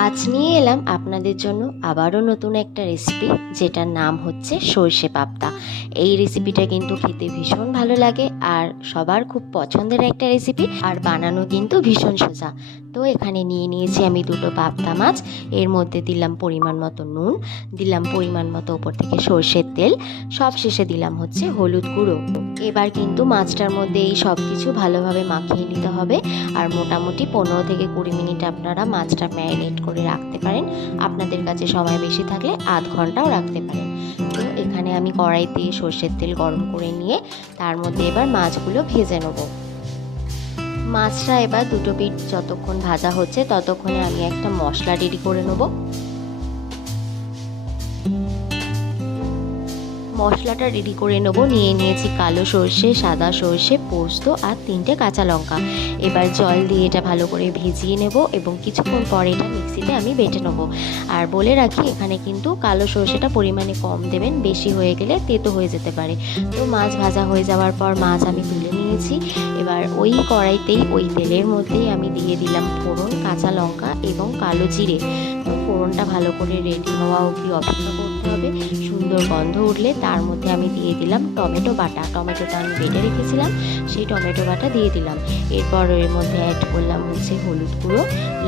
আজ নিয়ে এলাম আপনাদের জন্য আবারও নতুন একটা রেসিপি যেটার নাম হচ্ছে সর্ষে পাবদা। এই রেসিপিটা কিন্তু খেতে ভীষণ ভালো লাগে আর সবার খুব পছন্দের একটা রেসিপি আর বানানো কিন্তু ভীষণ সোজা। তো এখানে নিয়ে নিয়েছি আমি দুটো পাবদা মাছ। এর মধ্যে দিলাম পরিমাণ মতো নুন, দিলাম পরিমাণ মতো ওপর থেকে সর্ষের তেল। সব শেষে দিলাম হচ্ছে হলুদ গুঁড়ো। এবার কিন্তু মাছটার মধ্যে এই সব কিছু ভালোভাবে মাখিয়ে নিতে হবে। আর মোটামুটি পনেরো থেকে কুড়ি মিনিট আপনারা মাছটা ম্যারিনেট করে রাখতে পারেন। আপনাদের কাছে সময় বেশি থাকলে আধ ঘন্টাও রাখতে পারেন। তো এখানে আমি কড়াইতে সর্ষের তেল গরম করে নিয়ে তার মধ্যে এবার মাছগুলো ভেজে নেব। মাছটা এবার দুটো পিঠ যতক্ষণ ভাজা হচ্ছে ততক্ষণে আমি একটা মশলা রেডি করে নেব। মশলাটা রেডি করে নেব। নিয়ে নিয়েছি কালো সর্ষে, সাদা সর্ষে, পোস্ত আর তিনটে কাঁচা লঙ্কা। এবার জল দিয়ে এটা ভালো করে ভিজিয়ে নেব এবং কিছুক্ষণ পরে এটা মিক্সিতে আমি বেটে নেব। আর বলে রাখি, এখানে কিন্তু কালো সর্ষেটা পরিমাণে কম দেবেন, বেশি হয়ে গেলে তেতো হয়ে যেতে পারে। তো মাছ ভাজা হয়ে যাওয়ার পর মাছ আমি তুলে নিয়েছি। এবার ওই কড়াইতেই ওই তেলের মধ্যেই আমি দিয়ে দিলাম ফোড়ন, কাঁচা লঙ্কা এবং কালো জিরে। তো ফোড়নটা ভালো করে রেডি হওয়া অবধি অপেক্ষা করতে সুন্দর গন্ধ উঠলে তার মধ্যে আমি দিয়ে দিলাম টমেটো বাটা। টমেটোটা আমি বেটে রেখেছিলাম, সেই টমেটো বাটা দিয়ে দিলাম। এরপর এর মধ্যে অ্যাড করলাম হচ্ছে হলুদ গুঁড়ো,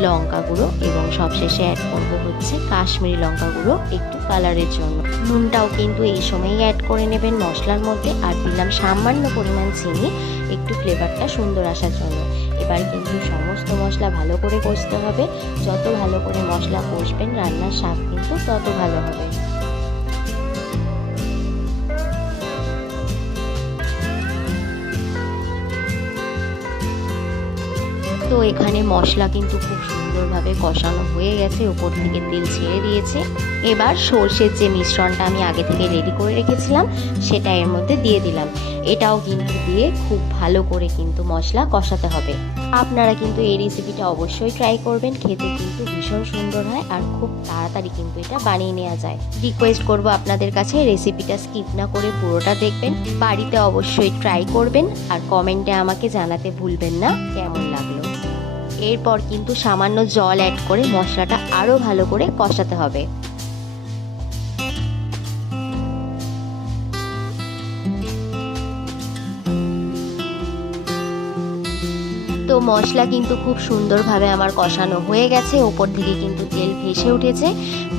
লঙ্কা গুঁড়ো এবং সবশেষে অ্যাড করব হচ্ছে কাশ্মীরি লঙ্কা গুঁড়ো একটু কালারের জন্য। নুনটাও কিন্তু এই সময়ই অ্যাড করে নেবেন মশলার মধ্যে আর দিলাম সামান্য পরিমাণ চিনি, একটু ফ্লেভারটা সুন্দর আসার জন্য। এবার কিন্তু সমস্ত মশলা ভালো করে কষতে হবে। যত ভালো করে মশলা কষবেন রান্নার স্বাদ কিন্তু তত ভালো হবে। তো এখানে মশলা কিন্তু খুব সুন্দরভাবে কষানো হয়ে গেছে, উপর থেকে তেল ছেড়ে দিয়েছে। এবার সর্ষের যে মিশ্রণটা আমি আগে থেকে রেডি করে রেখেছিলাম, সেটা এর মধ্যে দিয়ে দিলাম। এটাও কিন্তু দিয়ে খুব ভালো করে কিন্তু মশলা কষাতে হবে। আপনারা কিন্তু এই রেসিপিটা অবশ্যই ট্রাই করবেন, খেতে কিন্তু ভীষণ সুন্দর হয় আর খুব তাড়াতাড়ি কিন্তু এটা বানিয়ে নেওয়া যায়। রিকোয়েস্ট করব আপনাদের কাছে রেসিপিটা স্কিপ না করে পুরোটা দেখবেন। বাড়িতে অবশ্যই ট্রাই করবেন আর কমেন্টে আমাকে জানাতে ভুলবেন না। কেমন লাগল? এরপর কিন্তু সামান্য জল অ্যাড করে মশলাটা আরও ভালো করে কষাতে হবে। তো মশলা কিন্তু খুব সুন্দরভাবে আমার কষানো হয়ে গেছে, ওপর থেকে কিন্তু তেল ভেসে উঠেছে।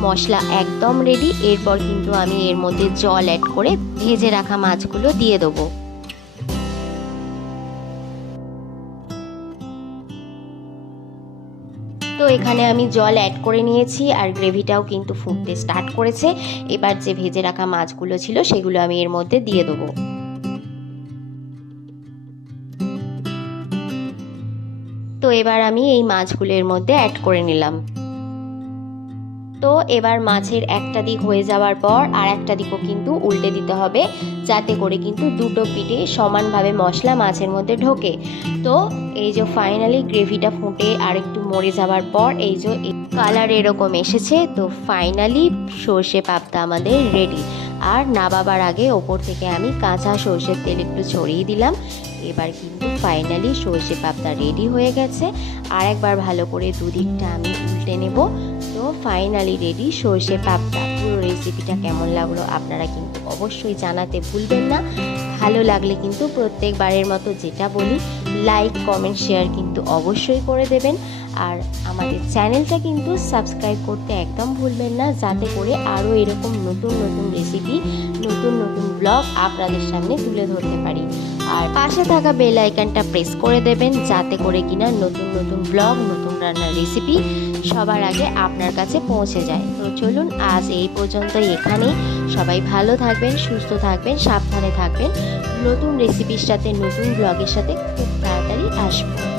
মশলা একদম রেডি এরপর কিন্তু আমি এর মধ্যে জল অ্যাড করে ভেজে রাখা মাছগুলো দিয়ে দেবো। তো এখানে আমি জল অ্যাড করে নিয়েছি আর গ্রেভিটাও কিন্তু ফুটতে স্টার্ট করেছে। এবার যে ভেজে রাখা মাছগুলো ছিল সেগুলো আমি এর মধ্যে দিয়ে দেবো। তো এবার আমি এই মাছগুলোর মধ্যে অ্যাড করে নিলাম। তো এবার মাছের একটা দিক হয়ে যাওয়ার পর আর একটা দিকও কিন্তু উল্টে দিতে হবে, যাতে করে কিন্তু দুটো পিঠে সমানভাবে মশলা মাছের মধ্যে ঢোকে। তো এই যে ফাইনালি গ্রেভিটা ফুটে আর একটু মরে যাওয়ার পর এই যে কালার এরকম এসেছে, তো ফাইনালি সর্ষে পাবদা আমাদের রেডি আর নাবাবার আগে ওপর থেকে আমি কাঁচা সর্ষের তেল একটু ছড়িয়ে দিলাম। এবার কিন্তু ফাইনালি সর্ষে পাপটা রেডি হয়ে গেছে। আর একবার ভালো করে দুদিকটা আমি উল্টে নেব। তো ফাইনালি রেডি সর্ষে পাপটা পুরো রেসিপিটা কেমন লাগল আপনারা কিন্তু অবশ্যই জানাতে ভুলবেন না। ভালো লাগলে কিন্তু প্রত্যেকবারের মতো যেটা বলি লাইক কমেন্ট শেয়ার কিন্তু অবশ্যই করে দেবেন। আর আমাদের চ্যানেলটা কিন্তু সাবস্ক্রাইব করতে একদম ভুলবেন না, যাতে করে আরও এরকম নতুন নতুন রেসিপি নতুন নতুন ব্লগ আপনাদের সামনে তুলে ধরতে পারি। আর পাশে থাকা বেল আইকনটা প্রেস করে দেবেন, যাতে করে কিনা নতুন নতুন ব্লগ নতুন রান্নার রেসিপি সবার আগে আপনার কাছে পৌঁছে যায়। তো চলুন আজ এই পর্যন্তই এখানেই। সবাই ভালো থাকবেন, সুস্থ থাকবেন, সাবধানে থাকবেন। নতুন রেসিপির সাথে, নতুন ব্লগের সাথে খুব তাড়াতাড়ি আসব।